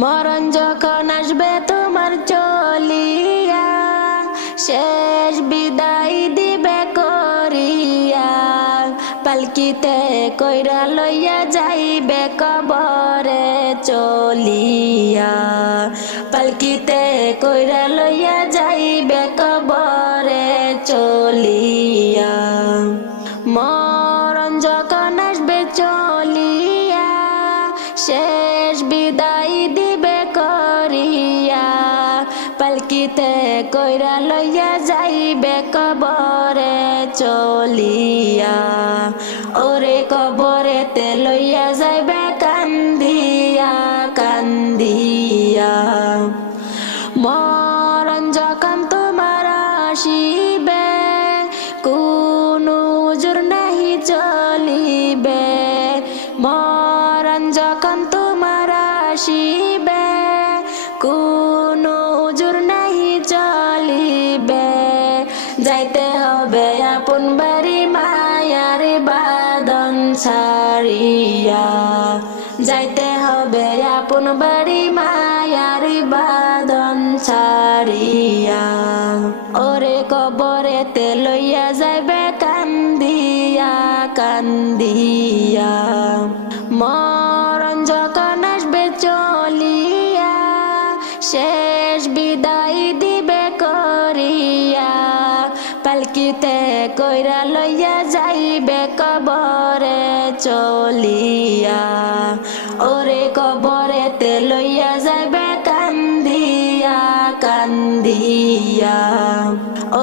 মরণ যখন আসবে তোমার চলিয়া, শেষ বিদায় দিবে করিয়া, পালকিতে কইরা লইয়া যাইবে কবরে চলিয়া, পালকিতে কইরা লইয়া যাইবে কবরে চলিয়া। মরণ যখন আসবে চলিয়া, শেষ বিদায় দিবে করিয়া, পালকিতে কইরা লইয়া যাইবে কবরে চলিয়া, ওরে কবরেতে লইয়া যাইবে কান্দিয়া কান্দিয়া। মরণ যখন তোমার আসিবে, কোনো জোর নাহি চলিবে, মরণ যখন তোমার আসিবে, কোনো জোর নাহি চলিবে, যাইতে হবে আপন বাড়ি মায়ার বাঁধন ছাড়িয়া, যাইতে হবে আপন বাড়ি মায়ার বাঁধন ছাড়িয়া, ওরে কবরেতে লইয়া যাইবে কান্দিয়া কান্দিয়া। মরণ যখন আসবে চলিয়া, শেষ বিদায় দিবে করিয়া, পালকিতে কইরা লইয়া যাইবে কবরে চলিয়া, ওরে কবরেতে লইয়া যাইবে কান্দিয়া কান্দিয়া,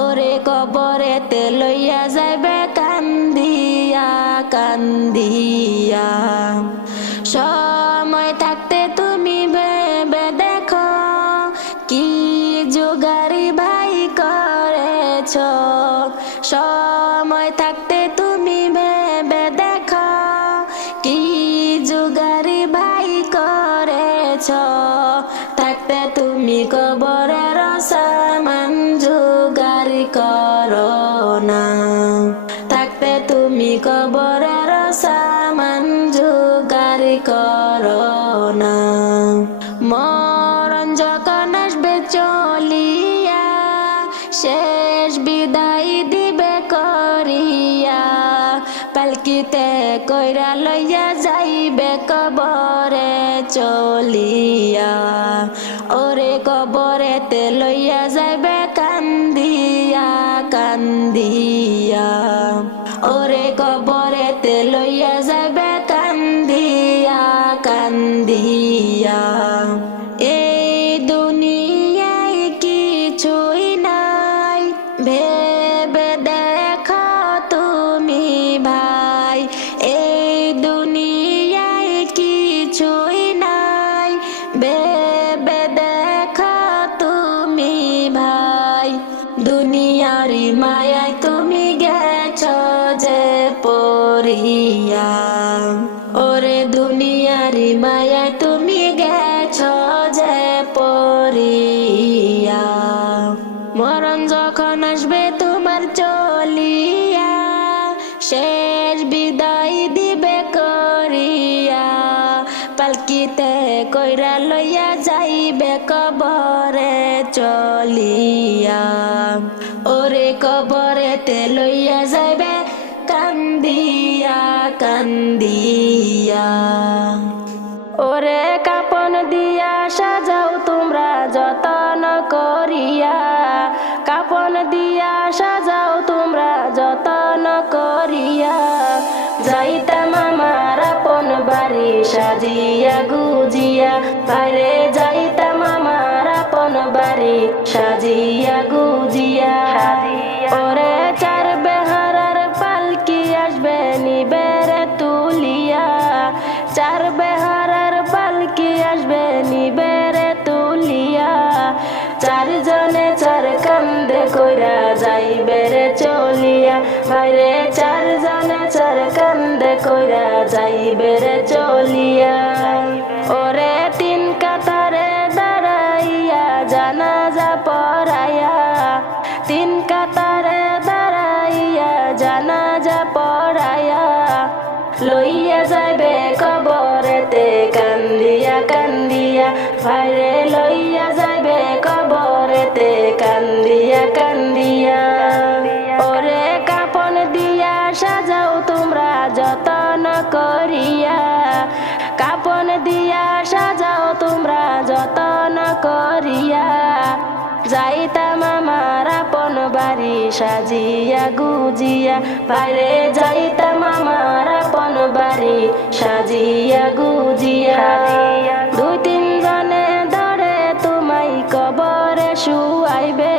ওরে কবরেতে লইয়া যাইবে কান্দিয়া কান্দিয়া। সময় থাকতে তুমি ভেবে দেখো, কি জোগাড়ি ভাই করেছ, সময় থাকতে তুমি ভেবে দেখো, কি জোগাড়ি ভাই করেছ, থাকতে তুমি কবরের সামান জোগাড়ি করো না, থাকতে তুমি কবরের সামান জোগাড়ি করো না। মরণ যখন আসবে চলিয়া, শেষ বিদায় দিবে করিয়া, পালকিতে কইরা লইয়া যাইবে কবরে চলিয়া, ওরে কবরেতে লইয়া যাইবে কান্দিয়া কান্দিয়া, ওরে কবরেতে লইয়া যাইবে কান্দিয়া কান্দিয়া। এই দুনিয়ায় কিছুই নাই, ভেবে দেখো তুমি ভাই, এই দুনিয়ায় কিছুই নাই, ভেবে দেখো তুমি ভাই, দুনিয়ারি মায়ায় তুমি গেছ যে পড়িয়া, ওরে দুনিয়ারি মায়ায় তুমি গেছ যে পড়িয়া। মরণ যখন আসবে তোমার চলিয়া, শেষ বিদায় দিবে করিয়া, পালকিতে কইরা লইয়া যাইবে কবরে চলিয়া, ওরে কবরেতে লইয়া যাইবে কান্দিয়া কান্দিয়া। ওরে কাপন দিয়া সাজাও তোমরা যতন করিয়া, কাপন দিয়া সাজাও তোমরা যতন করিয়া, যাইতাম আমার আপন বাড়ি সাজিয়া গুজিয়া, বাইরে যাইতাম আমার আপন বাড়ি সাজিয়া গুজিয়া। ওরে চার বেহারার পালকি আসবে নিবেরে তুলিয়া, চার বেহারার পালকি আসবে নিবেরে তুলিয়া, চারজনে চার কান্দে কইরা যাইবে রে চলিয়া, বাইরে চারজনে চার কান্দে কইরা যাইবে রে চলিয়া। ওরে তিন কাতারে দাঁড়াইয়া জানাজা পড়াইয়া, তিন কাতারে দাঁড়াইয়া জানাজা পড়াইয়া, লইয়া যাইবে কবরেতে কান্দিয়া কান্দিয়া, ভাইরে লইয়া যাইবে কবরেতে কান্দিয়া কান্দিয়া। ওরে কাপন দিয়া সাজাও তোমরা যতন করিয়া, কাপন দিয়া সাজাও তোমরা যতন করিয়া। যাইতাম আমার আপন বাড়ি সাজিয়া গুজিয়া, বাইরে যাইতাম আমার আপন বাড়ি সাজিয়া গুজিয়া। দুই তিন জনে ধরে তোমায় কবরে শুয়াইবে,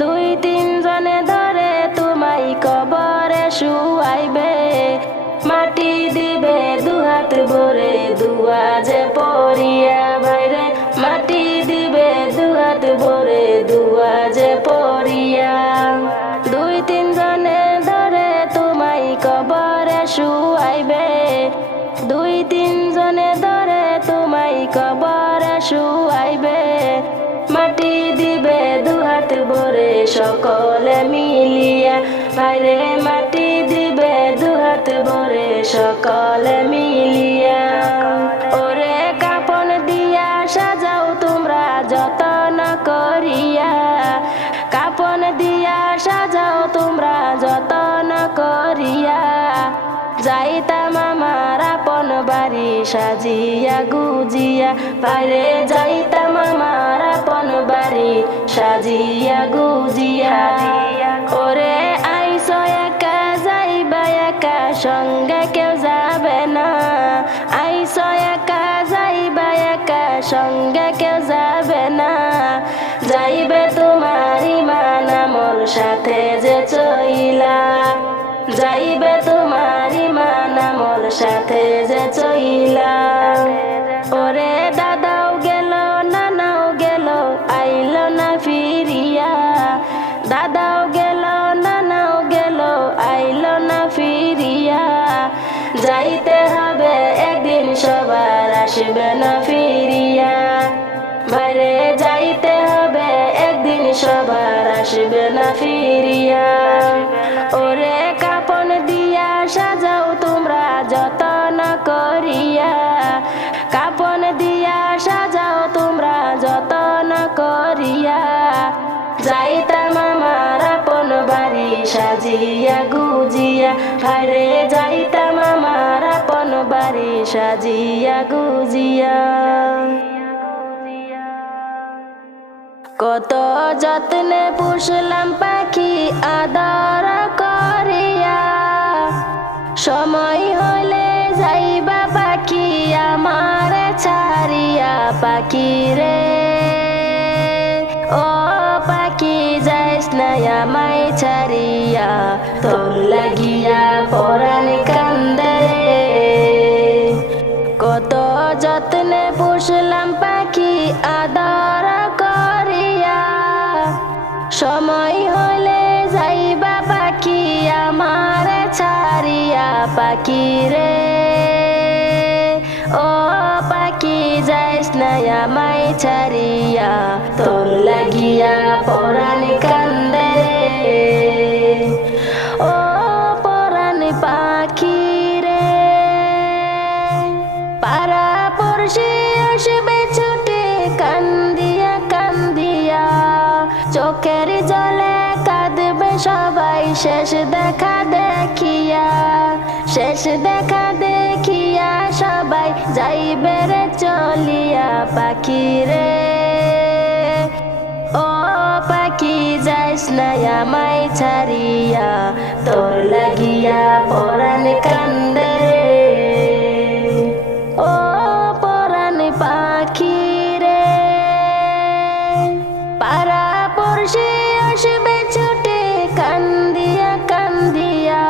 দুই তিন জনে ধরে তোমায় কবরে শুয়াইবে। মাটি দিবে দুহাত ভরে দুয়া যে পড়িয়া, ভাইরে মাটি দিবে দুহাত ভরে দুয়া যে পড়িয়া। দুই তিন জনে ধরে তোমায় কবরে শুয়াইবে, দুই তিন জনে ধরে তোমায় কবরে শুয়াইবে। মাটি দিবে দুহাত ভরে সকলে মিলিয়া, ভাইরে মাটি দিবে দুহাত ভরে সকলে মিলিয়া। ওরে কাপন দিয়া সাজাও তোমরা যতন করিয়া, কাপন দিয়া সাজাও তোমরা যতন করিয়া। যাইতাম আমার আপন বাড়ি সাজিয়া গুজিয়া, বাইরে যাইতাম আমার আপন বাড়ি সাজিয়া গুজিয়া। ওরে আইস একা যাইবা একা সঙ্গে কেউ যাবে না, আইস একা যাইবা একা সঙ্গে কেউ যাবে না। যাইবে তোমার ইমান আমল সাথে যে চইলা, যাইবে তোমার ইমান আমল সাথে যে চইলা। ওরে দাদাও গেল নানাও গেল আইল না ফিরিয়া, দাদাও গেল নানাও গেল আইল না ফিরিয়া। যাইতে হবে একদিন সবার আসবে না ফিরিয়া, বাইরে যাইতে হবে একদিন সবার আসবে না ফিরিয়া। ওরে কাপন দিয়া সাজাও তোমরা যতন করিয়া, কাপন দিয়া সাজাও তোমরা যতন করিয়া। যাইতাম আমার আপন বাড়ি সাজিয়া গুজিয়া, ভাইরে যাইতাম আমার আপন বাড়ি সাজিয়া গুজিয়া। কত যত্নে পুষলাম পাখি আদর করিয়া, সময় হলে যাইবা পাখি আমার ছাড়িয়া। পাখি রে ও পাখি যাইস না আমায় ছাড়িয়া, তোর লাগিয়া পরাণ কান্দে রে। কত যত্নে পুষলাম পাখি আদর করিয়া, সময় হলে যাইবা পাখি আমার ছাড়িয়া। পাখি রে ও পাখি যাইস না আমায় ছাড়িয়া, তোর লাগিয়া পরাণ কান্দে রে। ও পরাণ পাখি রে পাড়া পড়শি আসবে ছুটে কান্দিয়া কান্দিয়া, চোখের জলে কাঁদবে সবাই শেষ দেখা দেখিয়া, শেষ দেখা দেখিয়া সবাই যাইবে রে চলিয়া। পাখি রে ও পাখি যাইস না আমায় ছাড়িয়া, তোর লাগিয়া পরাণ কান্দে রে। ও পরাণ পাখি রে পাড়া পড়শি আসবে ছুটে কান্দিয়া কান্দিয়া,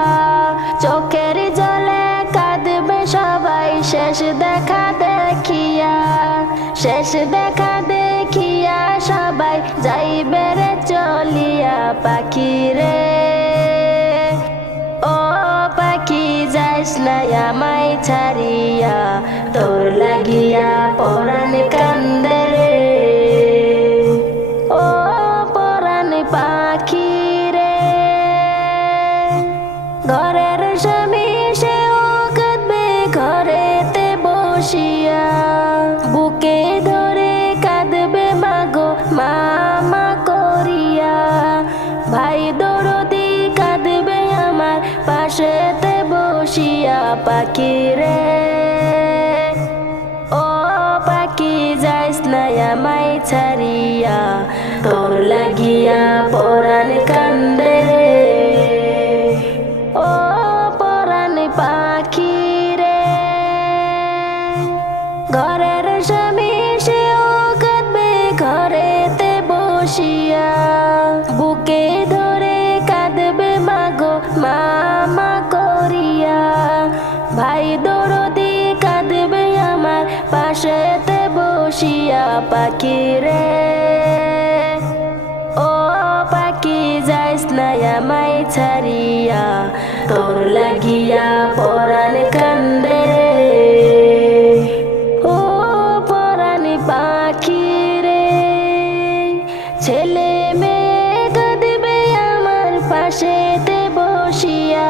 চোখের জলে কাঁদবে সবাই শেষ দেখা দেখিয়া, শেষ দেখা দেখিয়া সবাই যাইবে রে চলিয়া। পাখি রে ও পাখি যাইস না আমায় ছাড়িয়া, তোর লাগিয়া পরাণ কান্দে রে। ও পরাণ পাখি রে ঘরের স্বামী সেও কাঁদবে ঘরেতে বসিয়া, বুকে আমায় ছাড়িয়া তোর লাগিয়া পরাণ কান্দে রে ও পরাণ পাখি রে ঘরের স্বামী সেও কাঁদবে ঘরেতে বসিয়া বুকে ধরে কাঁদবে মাগো মামা করিয়া ভাই দরদি কাঁদবে আমার পাশেতে বসিয়া পাখি রে ও পাখি যাইস না আমায় ছাড়িয়া তোর লাগিয়া পরাণ কান্দে রে ও পরাণ পাখি রে ছেলে মেয়ে কাঁদবে আমার পাশেতে বসিয়া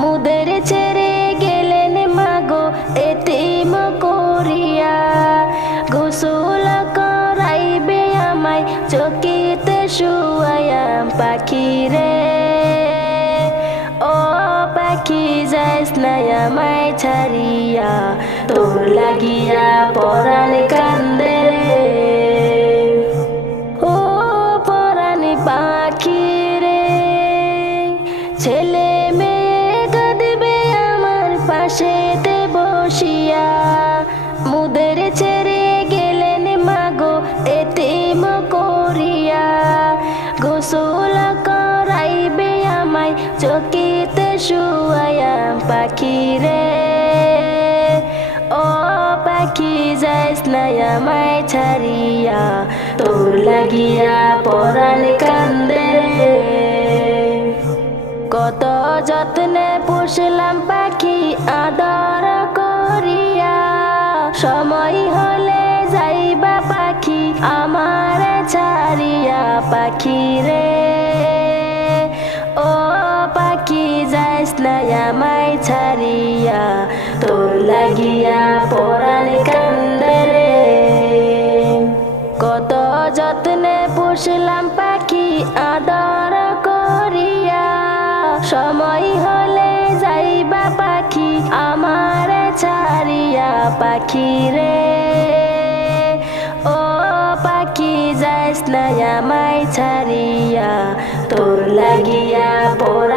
মুদের ছেড়ে গেলেন মাগো এতিম করিয়া গোসল করাইবে আমায় চকিতে শুয়ায়া পাখি রে ও পাখি যাইস না আমায় ছাড়িয়া তোর লাগিয়া পরাণ কান্দে রে ও পরাণ পাখি রে ছেলে মেয়ে কাঁদবে আমার পাশেতে বসিয়া মুদের ছেড়ে গেলেন মাগো এতিম করিয়া গোসল করাইবে আমায় চকিতে শুয়ায়া পাখি রে ও পাখি যাইস না আমায় ছাড়িয়া তোর লাগিয়া পরাণ কান্দে রে কত যত্নে পুষলাম পাখি আদর করিয়া সময় হলে যাইবা পাখি আমার ছাড়িয়া পাখি রে ও পাখি যাইস না আমায় ছাড়িয়া তোর লাগিয়া পরাণ কান্দে রে কত যত্নে পুষলাম পাখি আদর করিয়া সময় হলে যাইবা পাখি আমার ছাড়িয়া পাখি রে ও পাখি যাইস না আমায় ছাড়িয়া তোর লাগিয়া পরাণ